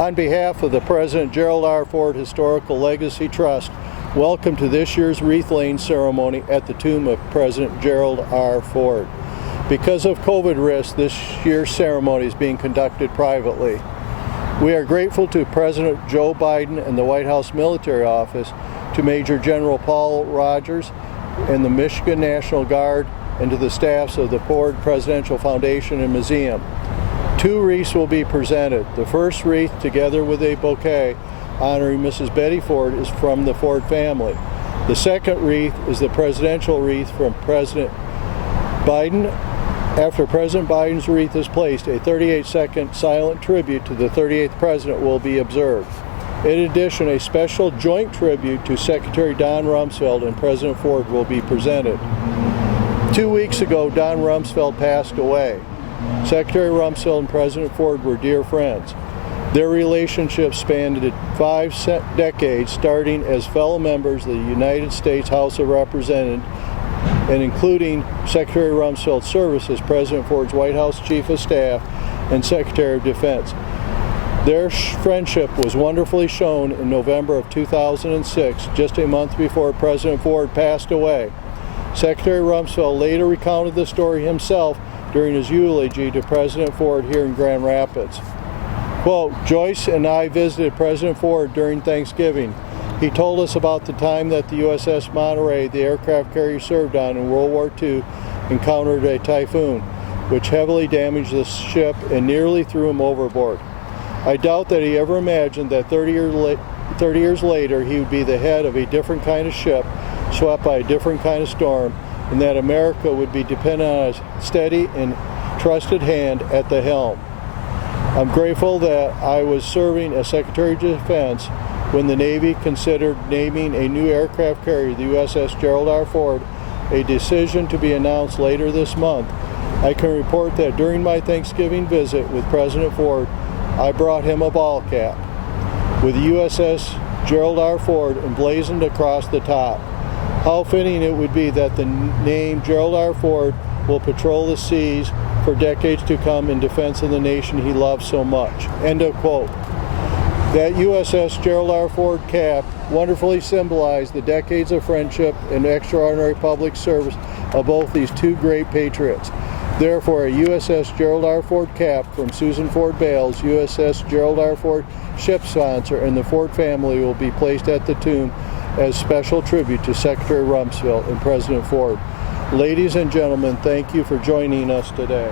On behalf of the President Gerald R. Ford Historical Legacy Trust, welcome to this year's Wreath Laying Ceremony at the tomb of President Gerald R. Ford. Because of COVID risks, this year's ceremony is being conducted privately. We are grateful to President Joe Biden and the White House Military Office, to Major General Paul Rogers and the Michigan National Guard, and to the staffs of the Ford Presidential Foundation and Museum. 2 wreaths will be presented. The first wreath, together with a bouquet honoring Mrs. Betty Ford, is from the Ford family. The second wreath is the presidential wreath from President Biden. After President Biden's wreath is placed, a 38-second silent tribute to the 38th president will be observed. In addition, a special joint tribute to Secretary Don Rumsfeld and President Ford will be presented. 2 weeks ago, Don Rumsfeld passed away. Secretary Rumsfeld and President Ford were dear friends. Their relationship spanned 5 decades, starting as fellow members of the United States House of Representatives and including Secretary Rumsfeld's service as President Ford's White House Chief of Staff and Secretary of Defense. Their friendship was wonderfully shown in November of 2006, just a month before President Ford passed away. Secretary Rumsfeld later recounted the story himself during his eulogy to President Ford here in Grand Rapids. Quote, "Joyce and I visited President Ford during Thanksgiving. He told us about the time that the USS Monterey, the aircraft carrier he served on in World War II, encountered a typhoon, which heavily damaged the ship and nearly threw him overboard. I doubt that he ever imagined that 30 years later he would be the head of a different kind of ship, swept by a different kind of storm, and that America would be dependent on a steady and trusted hand at the helm. I'm grateful that I was serving as Secretary of Defense when the Navy considered naming a new aircraft carrier, the USS Gerald R. Ford, a decision to be announced later this month. I can report that during my Thanksgiving visit with President Ford, I brought him a ball cap with USS Gerald R. Ford emblazoned across the top. How fitting it would be that the name Gerald R. Ford will patrol the seas for decades to come in defense of the nation he loves so much." End of quote. That USS Gerald R. Ford cap wonderfully symbolized the decades of friendship and extraordinary public service of both these 2 great patriots. Therefore, a USS Gerald R. Ford cap from Susan Ford Bales, USS Gerald R. Ford ship sponsor, and the Ford family will be placed at the tomb as special tribute to Secretary Rumsfeld and President Ford. Ladies and gentlemen, thank you for joining us today.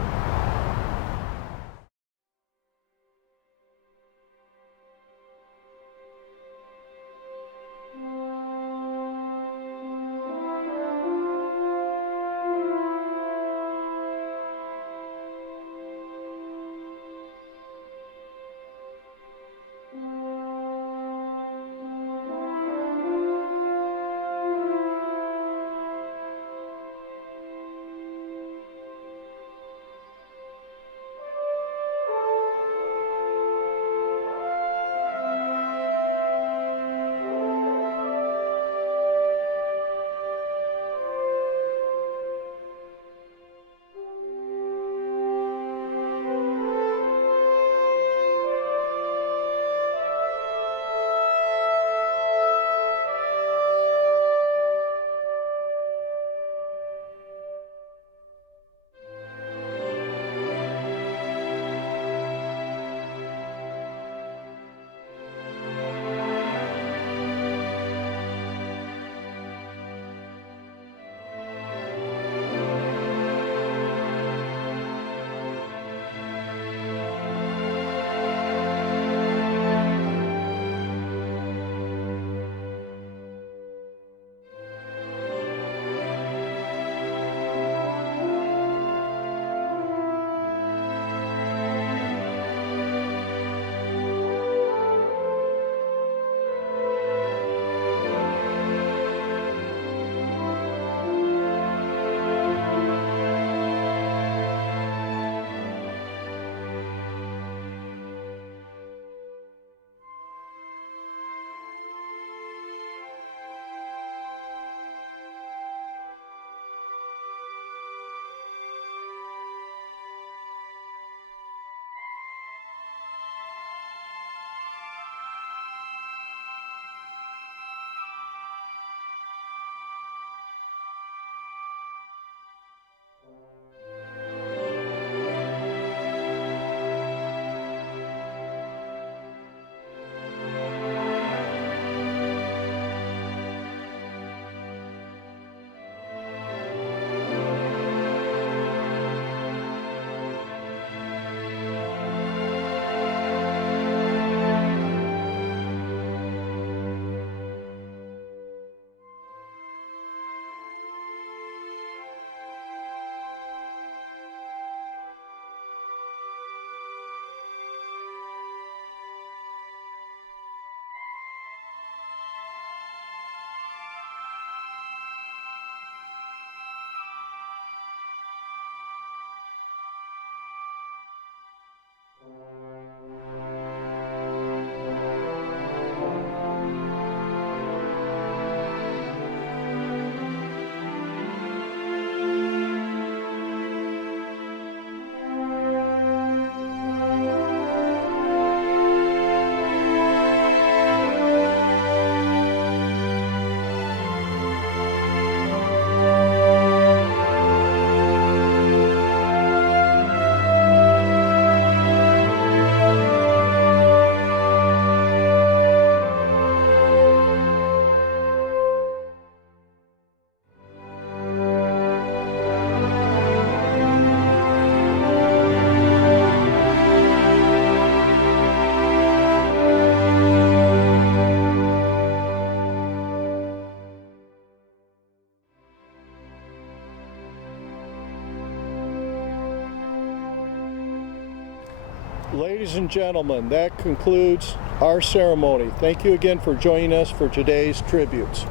Ladies and gentlemen, that concludes our ceremony. Thank you again for joining us for today's tributes.